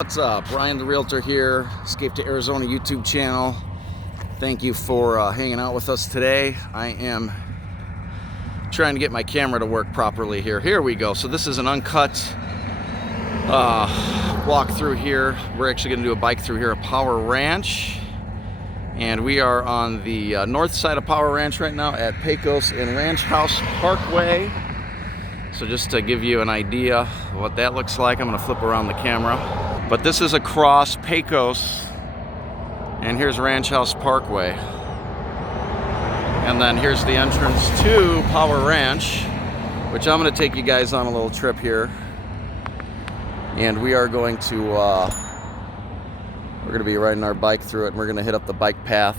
What's up? Brian the Realtor here, Escape to Arizona YouTube channel. Thank you for hanging out with us today. I am trying to get my camera to work properly here. Here we go. So this is an uncut walk through here. We're actually going to do a bike through here at Power Ranch. And we are on the north side of Power Ranch right now at Pecos and Ranch House Parkway. So just to give you an idea of what that looks like, I'm going to flip around the camera. But this is across Pecos, and here's Ranch House Parkway. And then here's the entrance to Power Ranch, which I'm going to take you guys on a little trip here. And we are going to be riding our bike through it, and we're going to hit up the bike path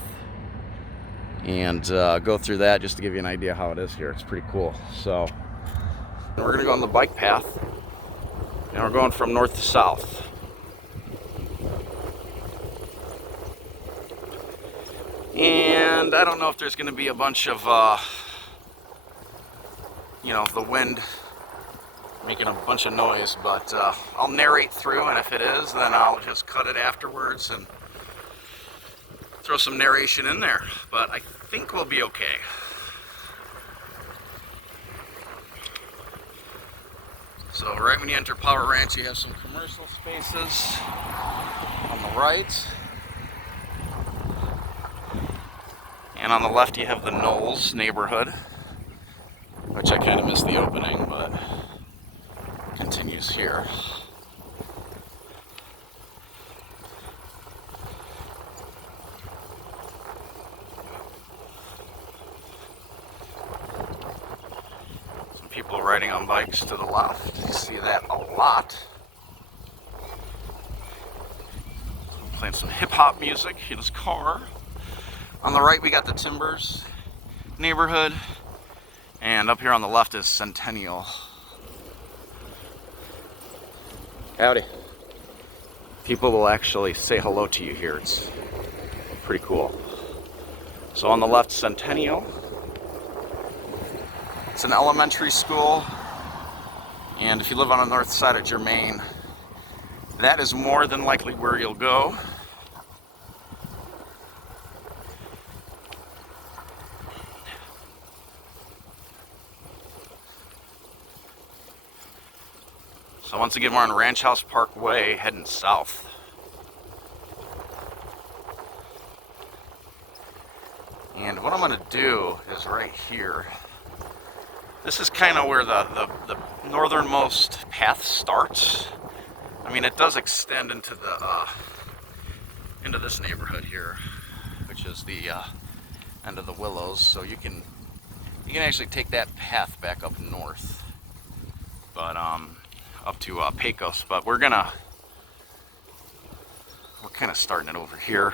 and go through that just to give you an idea how it is here. It's pretty cool. So we're going to go on the bike path, and we're going from north to south. And I don't know if there's going to be a bunch of, the wind making a bunch of noise, but I'll narrate through, and if it is, then I'll just cut it afterwards and throw some narration in there. But I think we'll be okay. So right when you enter Power Ranch, you have some commercial spaces on the right. And on the left you have the Knolls neighborhood, which I kind of missed the opening, but continues here. Some people riding on bikes to the left. You see that a lot. Playing some hip-hop music in his car. On the right we got the Timbers neighborhood, and up here on the left is Centennial. Howdy. People will actually say hello to you here. It's pretty cool. So on the left, Centennial. It's an elementary school, and if you live on the north side of Germann, that is more than likely where you'll go. So once again, we're on Ranch House Parkway heading south. And what I'm going to do is right here. This is kind of where the northernmost path starts. I mean, it does extend into this neighborhood here, which is the end of the Willows. So you can actually take that path back up north. But up to Pecos, but we're kind of starting it over here.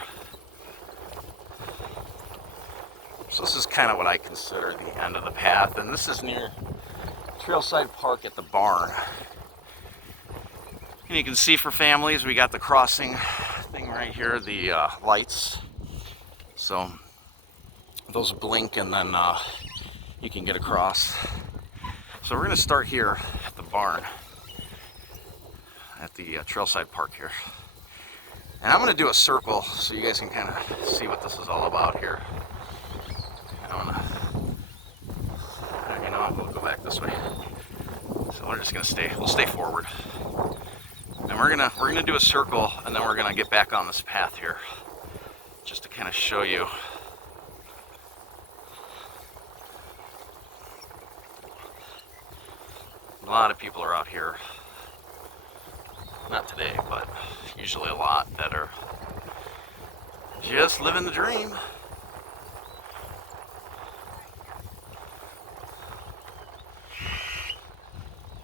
So this is kind of what I consider the end of the path, and this is near Trailside Park at the barn. And you can see for families, we got the crossing thing right here, the lights. So those blink, and then you can get across. So we're going to start here at the barn, at the Trailside Park here. And I'm going to do a circle so you guys can kind of see what this is all about here. I'm going to, we'll go back this way. So we're just going to we'll stay forward. And we're going to do a circle, and then we're going to get back on this path here, just to kind of show you. A lot of people are out here. Not today, but usually a lot that are just living the dream.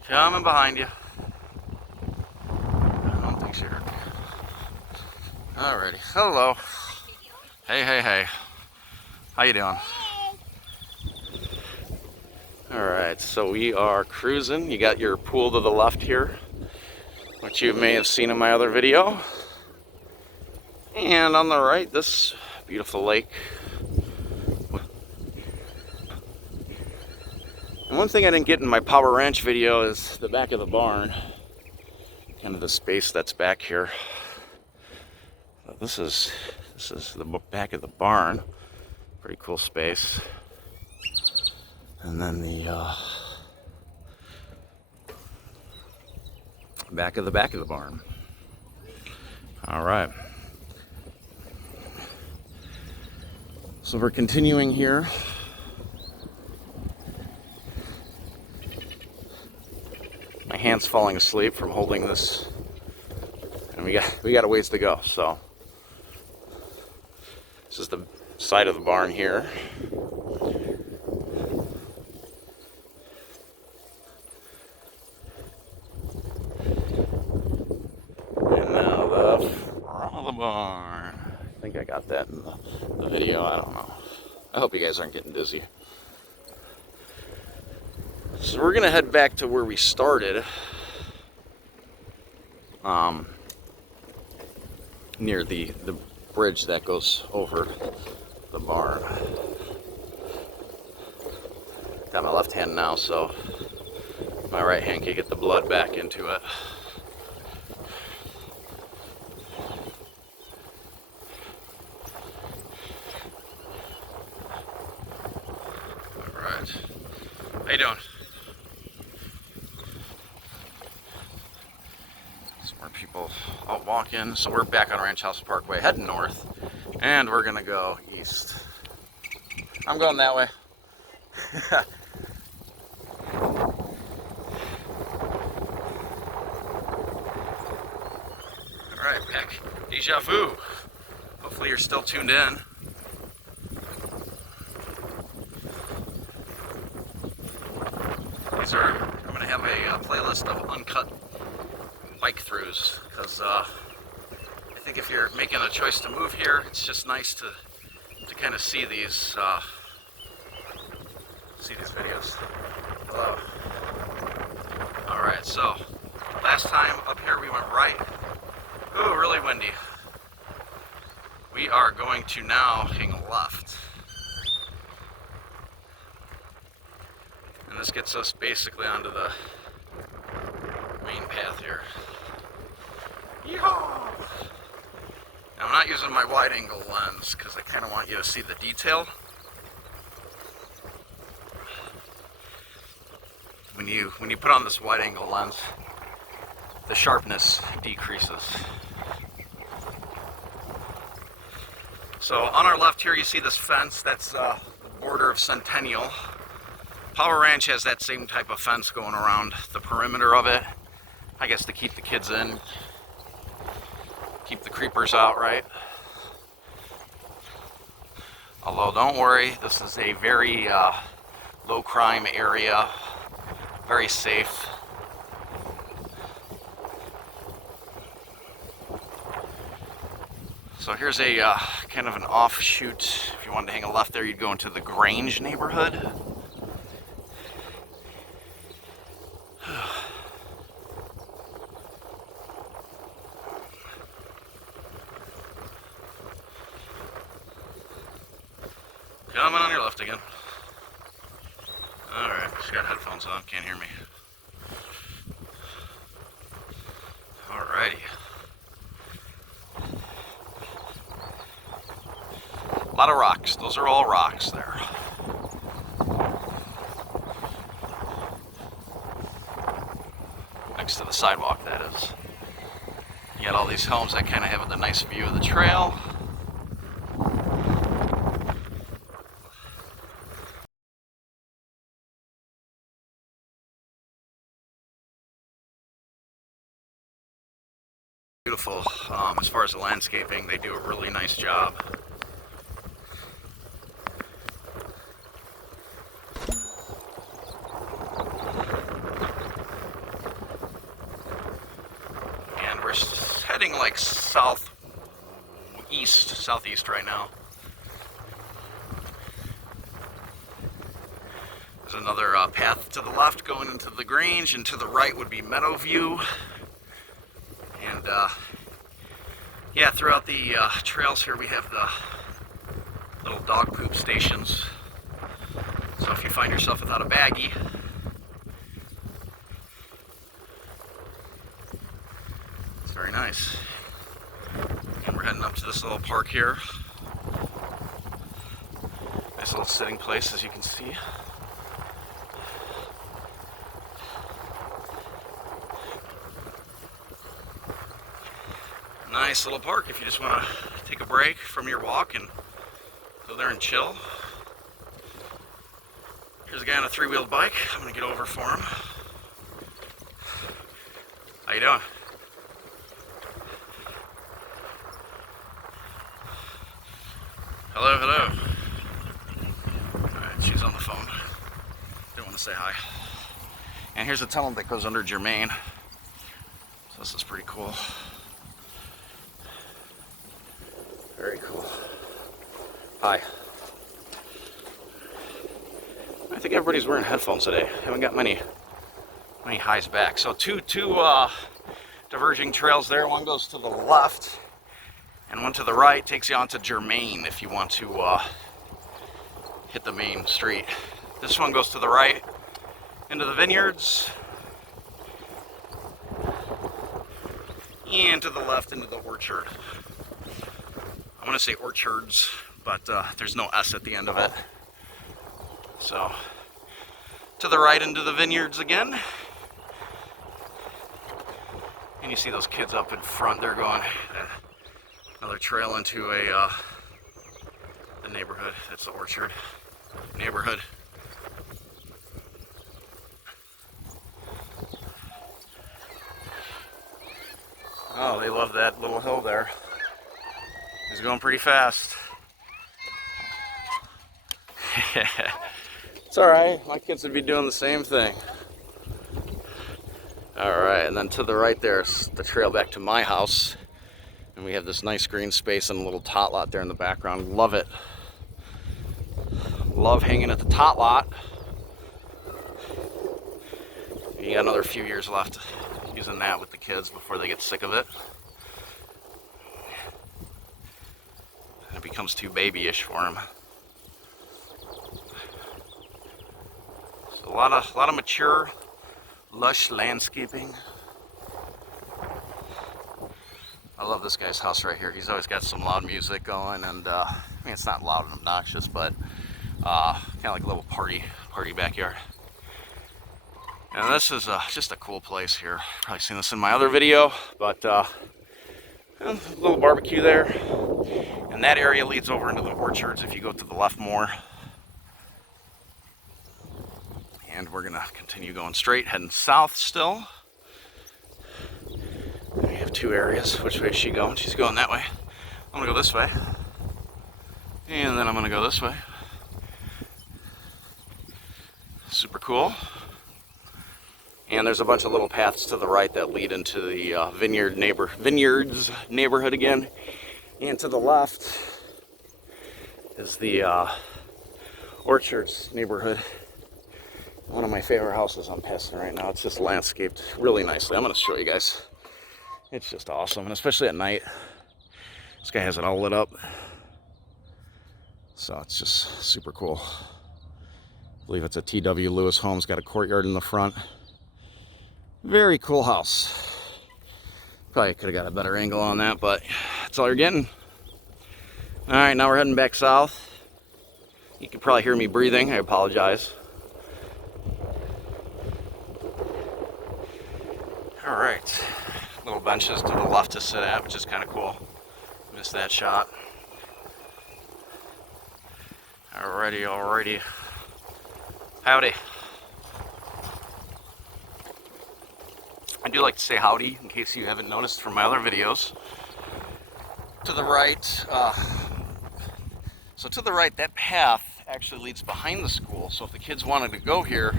Coming behind you. I don't think she heard me. Alrighty. Hello. Hey. How you doing? Alright, so we are cruising. You got your pool to the left here, which you may have seen in my other video. And on the right, this beautiful lake. And one thing I didn't get in my Power Ranch video is the back of the barn. kind of the space that's back here. This is the back of the barn. Pretty cool space. And then the back of the barn. All right. So we're continuing here. My hand's falling asleep from holding this, and we got a ways to go. So this is the side of the barn here. And now the front of the barn. I think I got that in the video. I don't know. I hope you guys aren't getting dizzy. So we're gonna head back to where we started, near the bridge that goes over the barn. Got my left hand now, so my right hand can get the blood back into it. All right. How you doing? More people out walking. So we're back on Ranch House Parkway, heading north, and we're gonna go east. I'm going that way. All right, back. Deja vu. Hopefully you're still tuned in. I'm gonna have a playlist of uncut bike throughs, because I think if you're making a choice to move here, it's just nice to kind of see these videos. Hello. All right, so last time up here we went right. Ooh, really windy. We are going to now hang left, and this gets us basically onto the main path here. Yeehaw! Now, I'm not using my wide angle lens because I kind of want you to see the detail. When you put on this wide angle lens, the sharpness decreases. So on our left here you see this fence, that's the border of Centennial. Power Ranch has that same type of fence going around the perimeter of it. I guess to keep the kids in, keep the creepers out, right? Although don't worry, this is a very low crime area, very safe. So here's a kind of an offshoot. If you wanted to hang a left there, you'd go into the Grange neighborhood. Coming on your left again. Alright, just got headphones on, can't hear me. Alrighty. A lot of rocks, those are all rocks there. Next to the sidewalk, that is. You got all these homes that kind of have the nice view of the trail. Beautiful. As far as the landscaping, they do a really nice job. And we're heading like southeast right now. There's another path to the left going into the Grange, and to the right would be Meadowview. And yeah, throughout the trails here we have the little dog poop stations. So if you find yourself without a baggie, Very nice. And we're heading up to this little park here. Nice little sitting place, as you can see. Nice little park if you just want to take a break from your walk and go there and chill. Here's a guy on a three-wheeled bike. I'm gonna get over for him. How you doing? Hello, hello. Alright, she's on the phone. Didn't want to say hi. And here's a tunnel that goes under Germann. So this is pretty cool. Very cool. Hi. I think everybody's wearing headphones today. Haven't got many highs back. So two diverging trails there. One goes to the left, and one to the right takes you onto Germann if you want to hit the main street. This one goes to the right into the vineyards, and to the left into the orchard. I want to say orchards, but there's no S at the end of it. So, to the right into the vineyards again. And you see those kids up in front, they're going another trail into the neighborhood. That's the orchard neighborhood. Oh, they love that little hill there. He's going pretty fast. It's alright, my kids would be doing the same thing. Alright, and then to the right there's the trail back to my house. And we have this nice green space and a little tot lot there in the background. Love it. Love hanging at the tot lot. You got another few years left using that with the kids before they get sick of it. And it becomes too babyish for them. So a lot of mature, lush landscaping. I love this guy's house right here. He's always got some loud music going, and I mean, it's not loud and obnoxious, but kind of like a little party backyard. And this is just a cool place here. Probably seen this in my other video, but a little barbecue there. And that area leads over into the orchards if you go to the left more. And we're gonna continue going straight, heading south still. We have two areas. Which way is she going? She's going that way. I'm gonna go this way. And then I'm gonna go this way. Super cool. And there's a bunch of little paths to the right that lead into the vineyards neighborhood again. And to the left is the orchards neighborhood. One of my favorite houses I'm passing right now. It's just landscaped really nicely. I'm going to show you guys. It's just awesome, and especially at night. This guy has it all lit up. So it's just super cool. I believe it's a T.W. Lewis home. It's got a courtyard in the front. Very cool house. Probably could have got a better angle on that, but that's all you're getting. All right, now we're heading back south. You can probably hear me breathing. I apologize. All right, little benches to the left to sit at, which is kind of cool. Missed that shot. Alrighty. Howdy. I do like to say howdy in case you haven't noticed from my other videos. To the right, so to the right, that path actually leads behind the school. So if the kids wanted to go here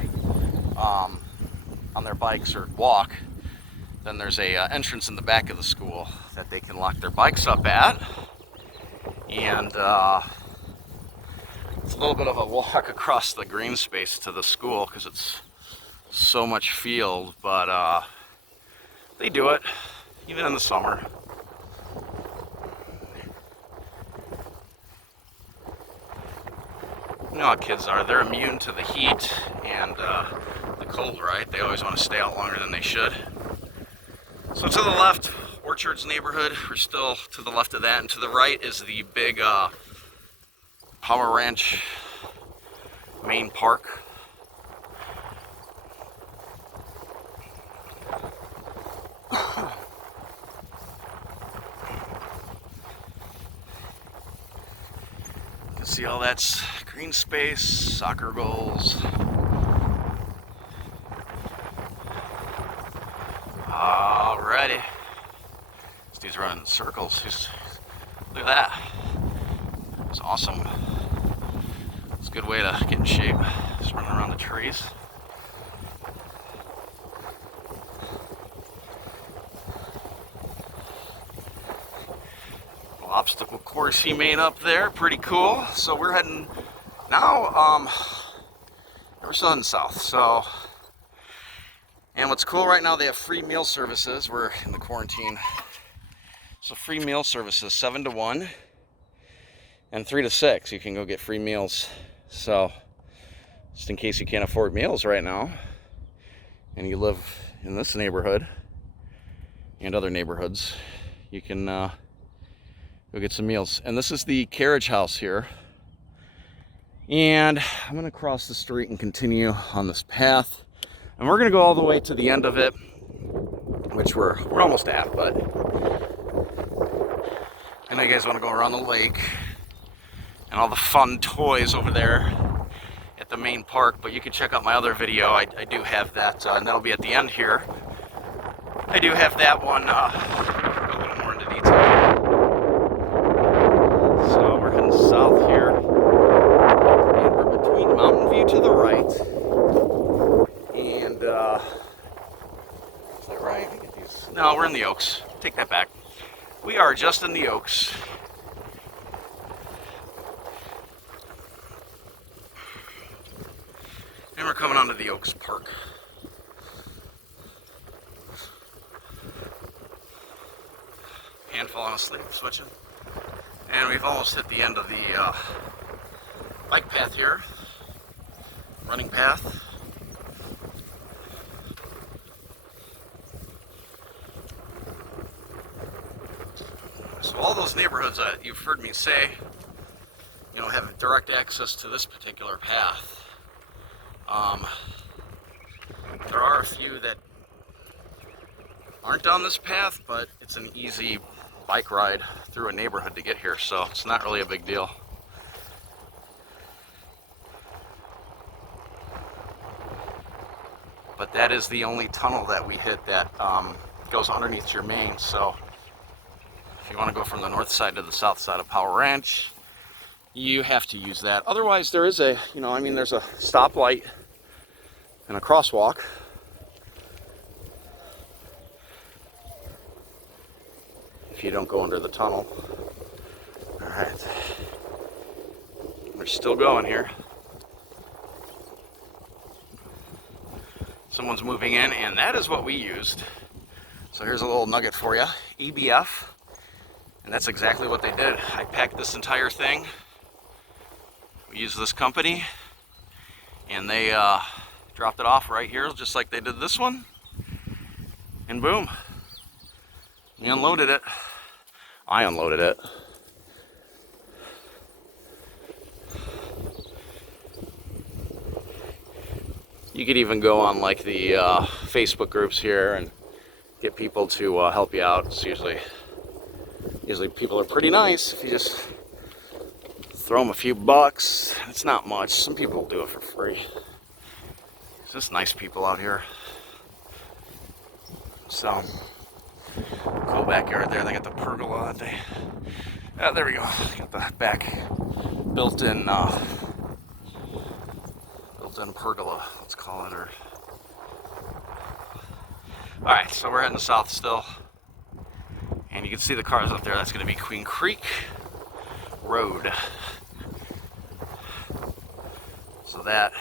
on their bikes or walk, then there's a entrance in the back of the school that they can lock their bikes up at. And it's a little bit of a walk across the green space to the school because it's so much field, but they do it even in the summer. You know how kids are. They're immune to the heat and the cold, right? They always want to stay out longer than they should. So to the left, Orchards neighborhood. We're still to the left of that, and to the right is the big Power Ranch main park. You can see all that's green space, soccer goals. Alrighty. This dude's running in circles. Look at that. It's awesome. It's a good way to get in shape. Just running around the trees. Obstacle course he made up there, pretty cool. So we're heading now, we're still heading south. So, and what's cool right now, they have free meal services. We're in the quarantine, so free meal services, 7 to 1 and 3 to 6. You can go get free meals. So, just in case you can't afford meals right now, and you live in this neighborhood and other neighborhoods, you can go get some meals. And this is the Carriage House here. And I'm gonna cross the street and continue on this path. And we're gonna go all the way to the end of it, which we're almost at, but I know you guys wanna go around the lake and all the fun toys over there at the main park, but you can check out my other video. I do have that, and that'll be at the end here. I do have that one, a little more into detail. So we're heading south here, and we're between Mountain View to the right, and is that right? Let me get these. No, we're in the Oaks. Take that back. We are just in the Oaks. And we're coming onto the Oaks Park. And falling asleep, switching. And we've almost hit the end of the bike path here, running path. So all those neighborhoods that you've heard me say, you know, have direct access to this particular path. There are a few that aren't on this path, but it's an easy bike ride through a neighborhood to get here, so it's not really a big deal. But that is the only tunnel that we hit that goes underneath Germann. So if you want to go from the north side to the south side of Power Ranch, you have to use that. Otherwise, there is a, there's a stoplight and a crosswalk. If you don't go under the tunnel. All right, we're still going here. Someone's moving in, and that is what we used. So here's a little nugget for you, EBF, and that's exactly what they did. I packed this entire thing. We used this company, and they dropped it off right here, just like they did this one, and boom, we unloaded it. I unloaded it. You could even go on like the Facebook groups here and get people to help you out. It's usually people are pretty nice if you just throw them a few bucks. It's not much. Some people do it for free. It's just nice people out here. So cool backyard there. They got the pergola. There we go. Got the back built-in pergola, let's call it. Or all right, so we're heading south still, and you can see the cars up there. That's going to be Queen Creek Road. So that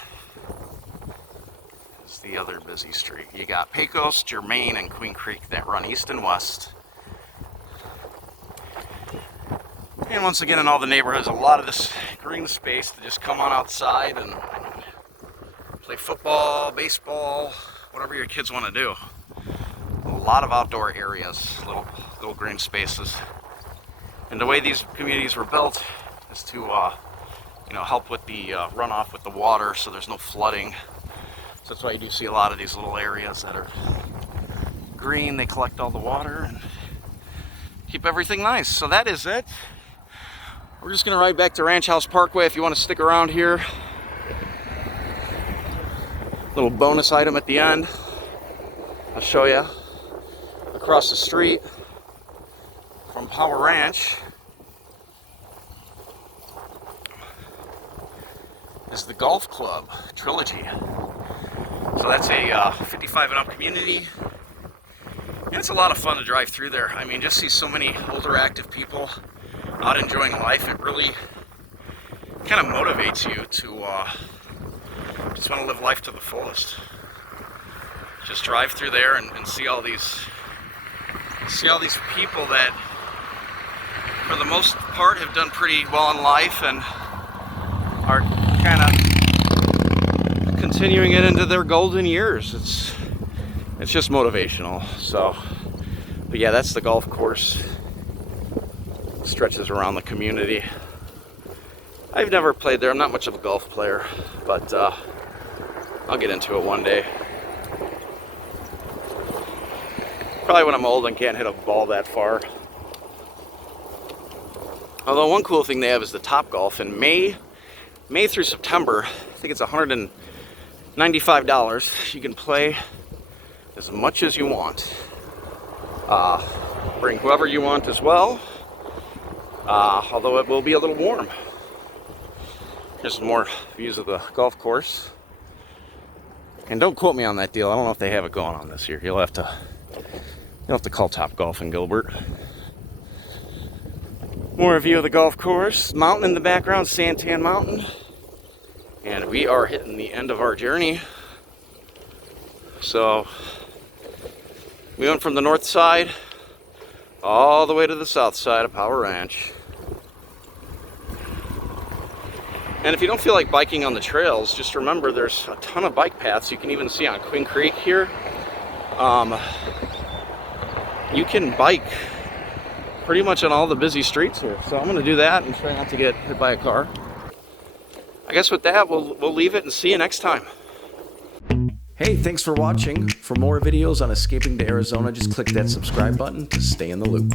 is the other busy street. You got Pecos, Germann, and Queen Creek that run east and west. And once again, in all the neighborhoods, a lot of this green space to just come on outside and play football, baseball, whatever your kids want to do. A lot of outdoor areas, little little green spaces. And the way these communities were built is to you know, help with the runoff with the water, so there's no flooding. So that's why you do see a lot of these little areas that are green. They collect all the water and keep everything nice. So that is it. We're just gonna ride back to Ranch House Parkway. If you want to stick around here, little bonus item at the end, I'll show you. Across the street from Power Ranch is the Golf Club Trilogy. So that's a 55 and up community. And it's a lot of fun to drive through there. I mean, just see so many older active people out enjoying life. It really kind of motivates you to just want to live life to the fullest. Just drive through there and see all these people that for the most part have done pretty well in life and are kind of continuing it into their golden years. It's just motivational. So, but yeah, that's the golf course. It stretches around the community. I've never played there. I'm not much of a golf player, but I'll get into it one day. Probably when I'm old and can't hit a ball that far. Although one cool thing they have is the Top Golf in May through September. I think it's $195. You can play as much as you want. Bring whoever you want as well. Although it will be a little warm. Here's some more views of the golf course. And don't quote me on that deal. I don't know if they have it going on this year. You'll have to call Top Golf in Gilbert. More view of the golf course. Mountain in the background, Santan Mountain. And we are hitting the end of our journey. So we went from the north side all the way to the south side of Power Ranch. And if you don't feel like biking on the trails, just remember there's a ton of bike paths. You can even see on Queen Creek here. You can bike pretty much on all the busy streets here. So I'm gonna do that and try not to get hit by a car. I guess with that, we'll leave it and see you next time. Hey, thanks for watching. For more videos on escaping to Arizona, just click that subscribe button to stay in the loop.